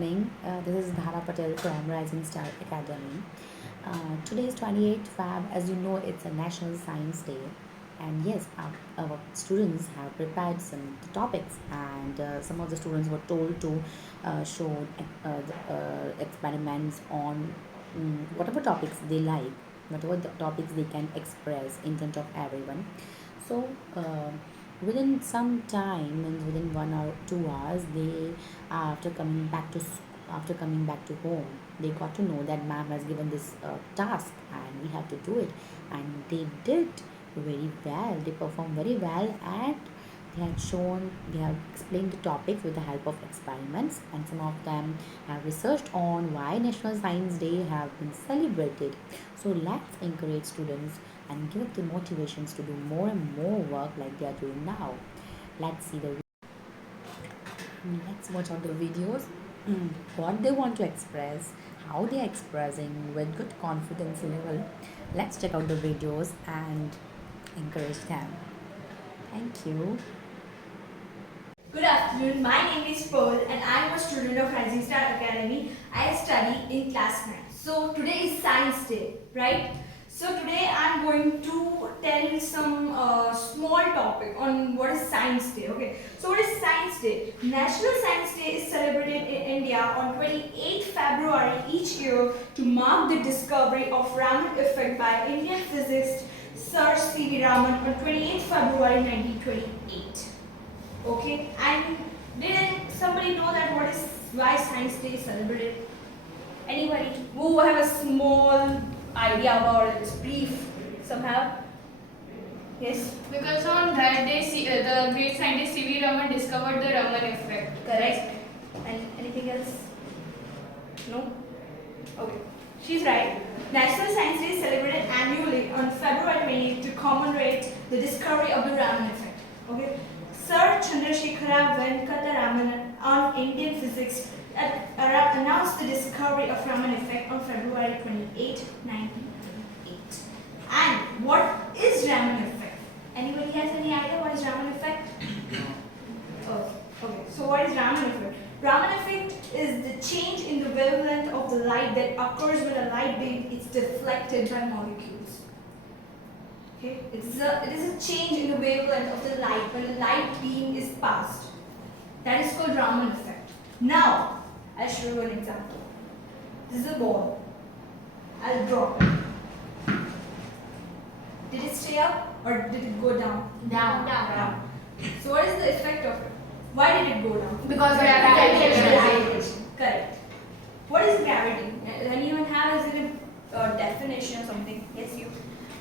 Morning. This is Dhara Patel from Rising Star Academy. Today is 28th Feb. As you know, it's a National Science Day. And yes, our students have prepared some topics, and some of the students were told to show experiments on whatever topics they like, whatever the topics they can express in front of everyone. So, within some time, and within 1 or 2 hours, they after coming back to after coming back to home, they got to know that ma'am has given this task and we have to do it, and they did very well. They performed very well, and they have explained the topics with the help of experiments, and some of them have researched on why National Science Day have been celebrated. So let's encourage students and give them motivations to do more and more work like they are doing now. Let's see the let's watch out the videos, what they want to express, how they are expressing with good confidence level. Let's check out the videos and encourage them. Thank you. Good afternoon, my name is Pearl and I am a student of Rising Star Academy. I study in class 9. So today is Science Day, right? So today I am going to tell some small topic on what is Science Day. Okay, so what is Science Day? National Science Day is celebrated in India on 28th February each year to mark the discovery of Raman effect by Indian physicist Sir C.V. Raman on 28th February 1928. Okay, and did somebody know that what is why Science Day is celebrated? Anybody who have a small idea about it, brief somehow? Yes. Because on that day, the great scientist C.V. Raman discovered the Raman effect. Correct. And anything else? No? Okay. She's right. National Science Day is celebrated annually on February 28th to commemorate the discovery of the Raman effect. Okay. Sir Chandrasekhara Venkata Raman on Indian physics announced the discovery of Raman effect on February 28, 1928. And what is Raman effect? Anybody has any idea what is Raman effect? Oh, okay. So what is Raman effect? Raman effect is the change in the wavelength of the light that occurs when a light beam is deflected by molecules. Okay, it is a change in the wavelength of the light when a light beam is passed. That is called Raman effect. Now, I'll show you an example. This is a ball. I'll drop it. Did it stay up or did it go down? Down. So what is the effect of it? Why did it go down? Because of gravitation. Correct. What is gravity? Anyone has a definition or something? Yes, you.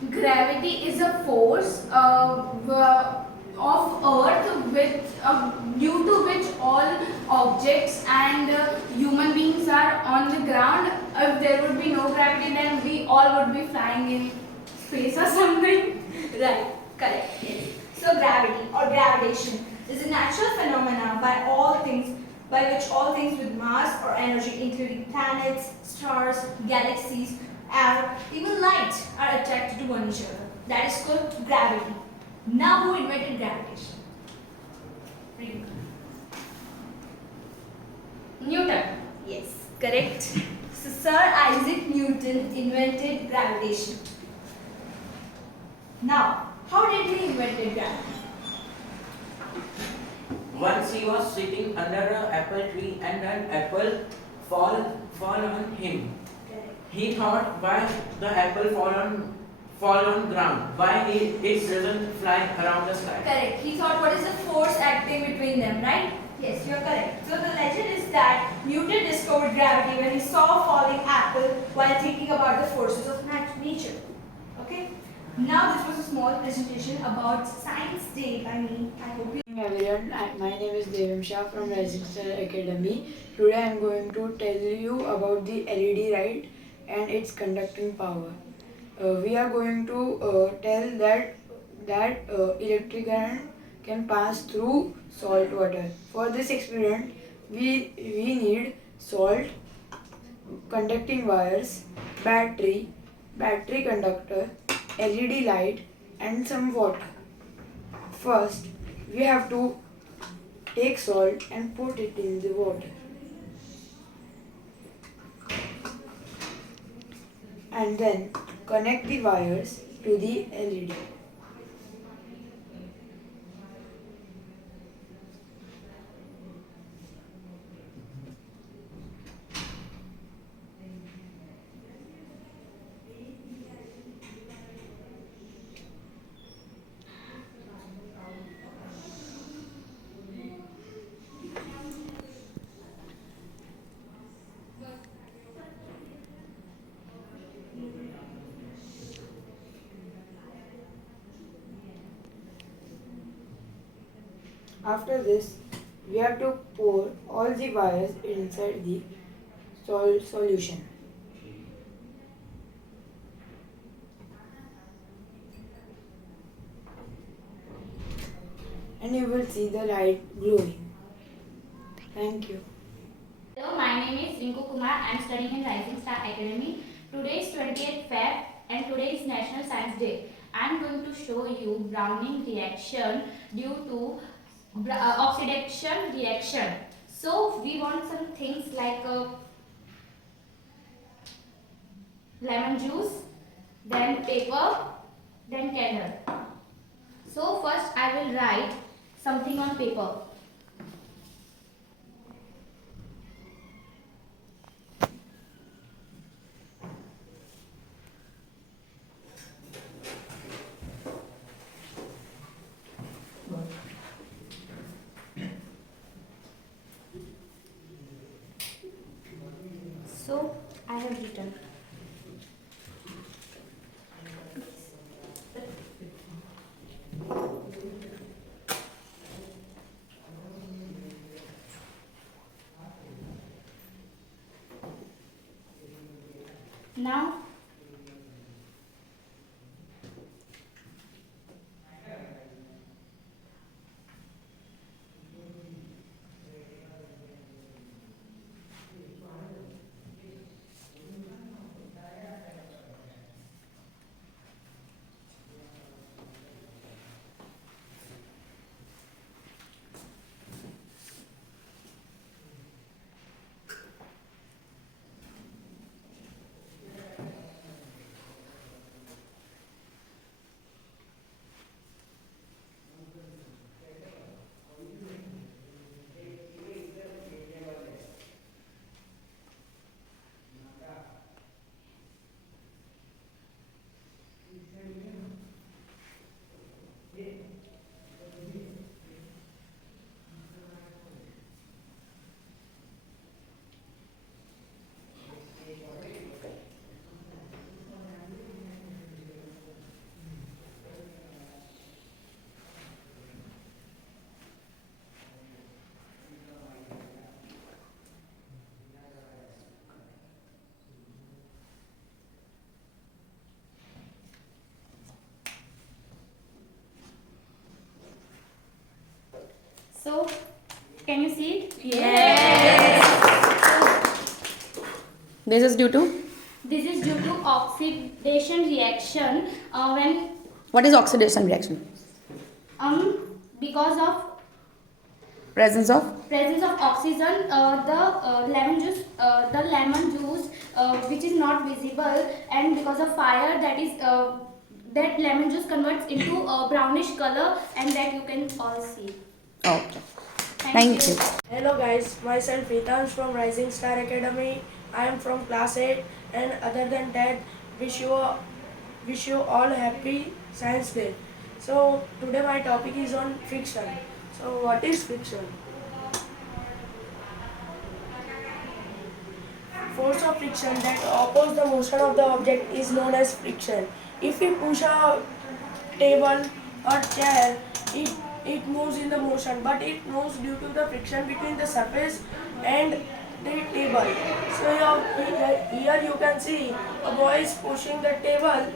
Gravity is a force of Earth with due to which all objects and human beings are on the ground. If there would be no gravity, then we all would be flying in space or something. Right. Correct. Yes. So gravity or gravitation is a natural phenomena by which all things with mass or energy, including planets, stars, galaxies, and even light, are attracted to one each other. That is called gravity. Now, who invented gravitation? Read. Newton. Yes, correct. So Sir Isaac Newton invented gravitation. Now, how did he invent gravity? Once he was sitting under an apple tree and an apple fall on him. Correct. He thought, why the apple fall on ground? Why it doesn't fly around the sky? Correct. He thought, what is the force acting between them, right? Yes, you are correct. So the legend is that Newton discovered gravity when he saw a falling apple while thinking about the forces of nature. Okay. Now this was a small presentation about Science Day by me. I hope you. Everyone, my name is Devim Shah from Rising Star Academy. Today I am going to tell you about the LED light and its conducting power. We are going to tell that electric current can pass through salt water. For this experiment, we need salt, conducting wires, battery conductor, LED light, and some water. First, we have to take salt and put it in the water. and then connect the wires to the LED. After this, we have to pour all the wires inside the solution. And you will see the light glowing. Thank you. Hello, my name is Rinku Kumar. I am studying in Rising Star Academy. Today is 20th Feb and today is National Science Day. I am going to show you browning reaction due to oxidation reaction. So we want some things like lemon juice, then paper, then candle. So first I will write something on paper. So I have written. Now So, can you see it? Yes. This is due to? This is due to oxidation reaction when What is oxidation reaction? because of Presence of? presence of oxygen, the lemon juice which is not visible, and because of fire that lemon juice converts into a brownish color, and that you can all see. Okay. Thank you. Hello guys, myself Hitansh from Rising Star Academy. I am from class 8, and other than that, wish you all happy Science Day. So today my topic is on friction. So what is friction? Force of friction that opposes the motion of the object is known as friction. If we push a table or chair, it moves in the motion, but it moves due to the friction between the surface and the table. So here you can see a boy is pushing the table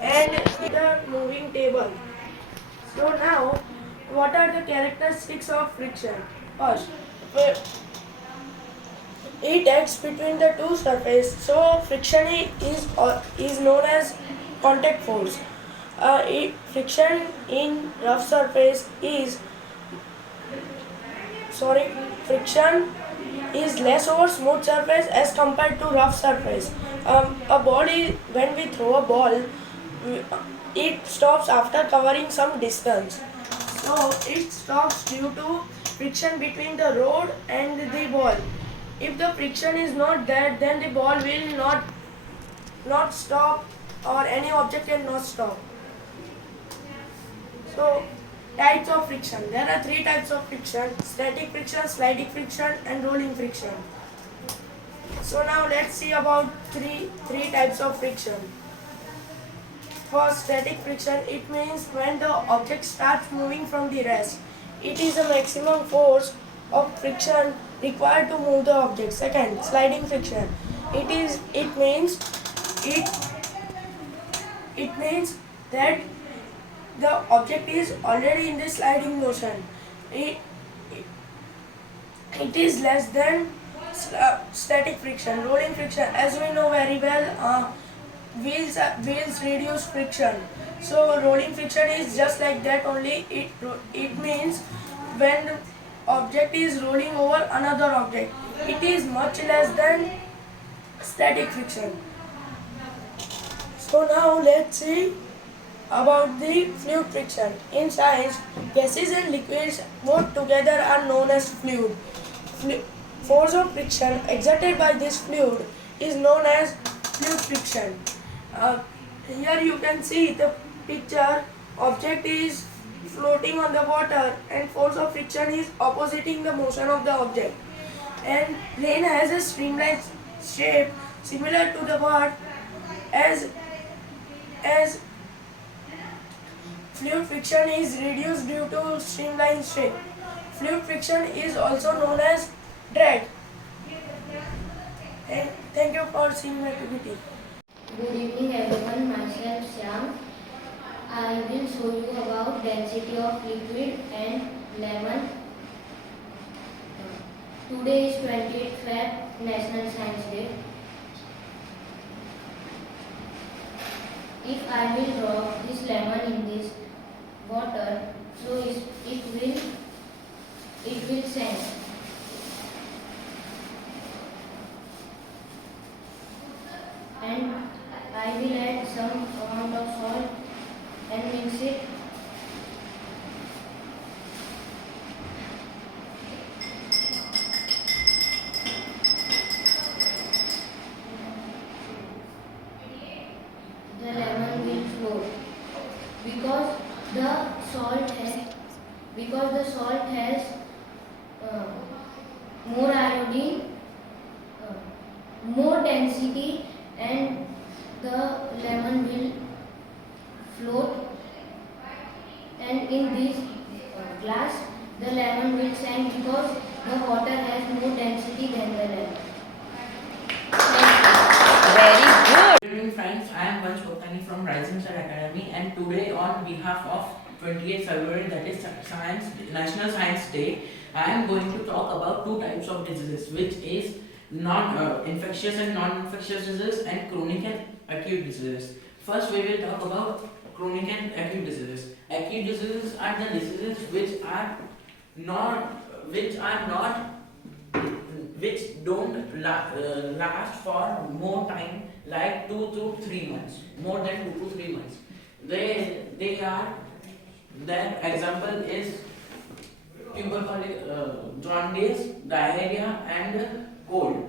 and the moving table. So now, what are the characteristics of friction? First, it acts between the two surfaces. So friction is known as contact force. Friction in rough surface is friction is less over smooth surface as compared to rough surface. A ball is, when we throw a ball, it stops after covering some distance. So it stops due to friction between the road and the ball. If the friction is not there, then the ball will not stop, or any object can not stop. So types of friction. There are three types of friction: static friction, sliding friction, and rolling friction. So now let's see about three types of friction. For static friction, it means when the object starts moving from the rest. It is the maximum force of friction required to move the object. Second, sliding friction. It means that the object is already in the sliding motion. It, it is less than static friction. Rolling friction, as we know very well, wheels reduce friction. So rolling friction is just like that only. It means when the object is rolling over another object, it is much less than static friction. So now let's see about the fluid friction. In science, gases and liquids both together are known as fluid. Force of friction exerted by this fluid is known as fluid friction. Here you can see the picture. Object is floating on the water and force of friction is oppositing the motion of the object. And plane has a streamlined shape similar to the bird. As fluid friction is reduced due to streamlined shape. Fluid friction is also known as drag. And thank you for seeing my PPT. Good evening everyone, myself Shyam. I will show you about density of liquid and lemon. Today is 28th Feb, National Science Day. If I will drop this lemon in this water, so it will sink. And I will add some amount of salt and mix it. The lemon will float because the salt has more iodine, more density, and the lemon will float, and in this glass the lemon will sink because the water has more density than the lemon. Very good. Good evening friends, I am Vansh Bhoptani from Rising Star Academy, and today on behalf of 28th February, that is National Science Day, I am going to talk about two types of diseases, which is infectious and non-infectious diseases, and chronic and acute diseases. First we will talk about chronic and acute diseases. Acute diseases are the diseases which don't last for more time, like 2 to 3 months, more than 2 to 3 months. They are, their example is tuberculosis, jaundice, diarrhea, and cold.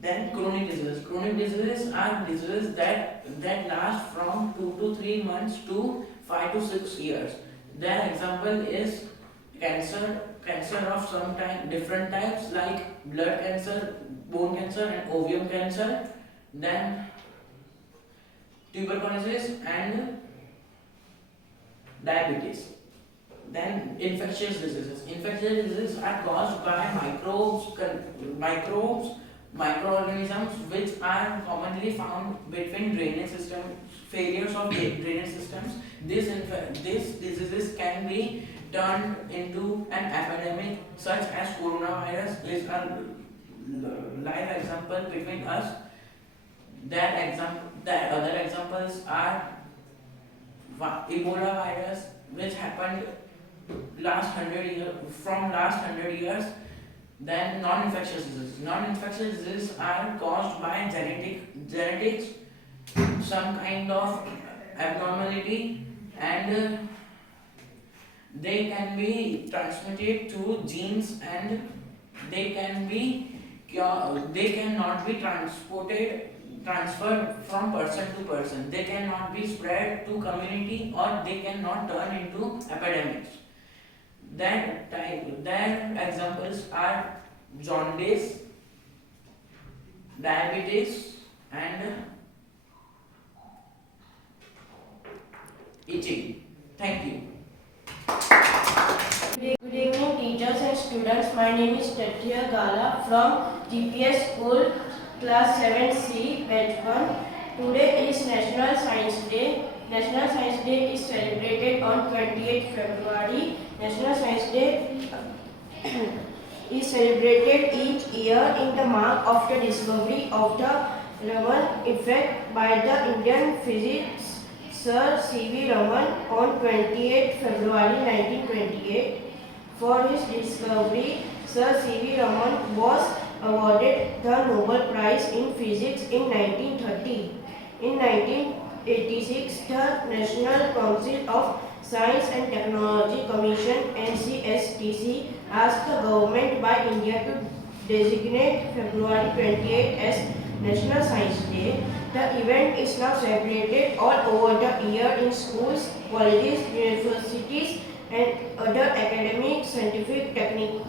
Then chronic diseases. Chronic diseases are diseases that last from 2 to 3 months to 5 to 6 years. Their example is cancer of some different types, like blood cancer, bone cancer, and ovarian cancer. Then tuberculosis and diabetes. Then infectious diseases. Infectious diseases are caused by microorganisms which are commonly found between drainage system, failures of drainage systems. These diseases can be turned into an epidemic, such as coronavirus is a live example between us. The other examples are Ebola virus, which happened last 100 years. Then non-infectious diseases. Non-infectious diseases are caused by genetics, some kind of abnormality, and they can be transmitted through genes, and they can be they cannot be transferred from person to person. They cannot be spread to community, or they cannot turn into epidemics. Then examples are jaundice, diabetes, and itching. Thank you. Good evening, teachers and students. My name is Tatya Gala from GPS School, Class 7C, Batch 1. Today is National Science Day. National Science Day is celebrated on 28th February. National Science Day is celebrated each year in the mark of the discovery of the Raman effect by the Indian physicist Sir C.V. Raman on 28 February 1928. For his discovery, Sir C.V. Raman was awarded the Nobel Prize in Physics in 1930. In 1986, the National Council of Science and Technology Commission (NCSTC) asked the government by India to designate February 28 as National Science Day. The event is now celebrated all over the year in schools, colleges, universities, and other academic, scientific, technical,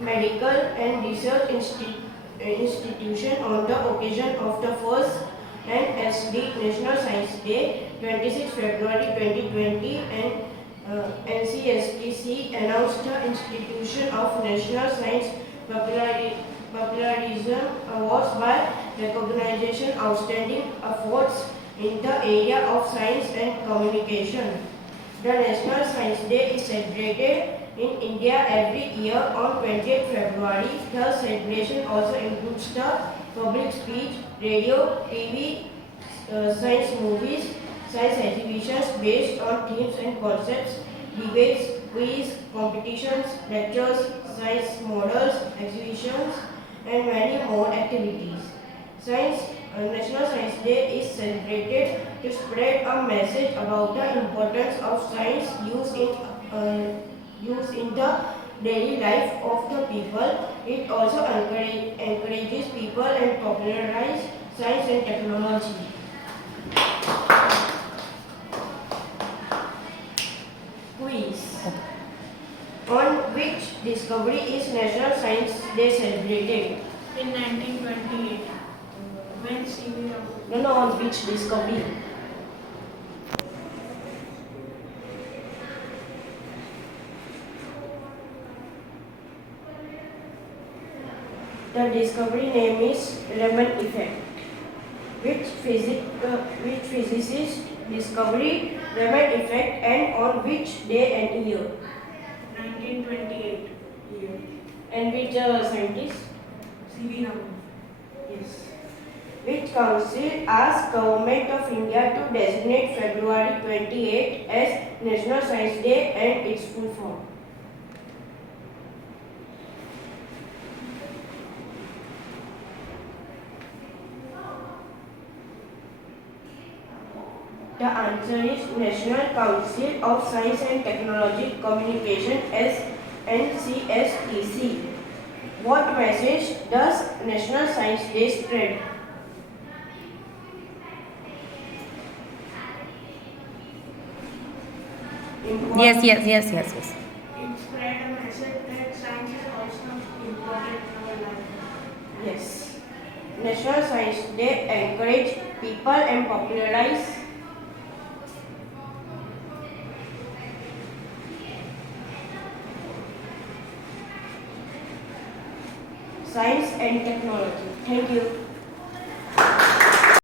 medical, and research institution on the occasion of the first NSD National Science Day, 26 February 2020, and NCSTC announced the institution of National Science Popularism Awards by recognition outstanding efforts in the area of science and communication. The National Science Day is celebrated in India every year on 20th February. The celebration also includes the public speech, radio, TV, science movies, science exhibitions based on themes and concepts, debates, quiz, competitions, lectures, science models, exhibitions, and many more activities. National Science Day is celebrated to spread a message about the importance of science used in the daily life of the people. It also encourages people and popularizes science and technology. Quiz. On which discovery is National Science Day celebrated? In 1928, when C.V. Raman. No, on which discovery? The discovery name is Raman effect. Which physicist discovered Raman effect, and on which day and year? 1928 year. And which scientist? C.V. Raman. Yes. Which council asked Government of India to designate February 28 as National Science Day and its full form? The answer is National Council of Science and Technology Communication as NCSTC. What message does National Science Day spread? Yes. It spread a message that science is also important in our life. Yes. National Science Day encourage people and popularize science and technology. Thank you.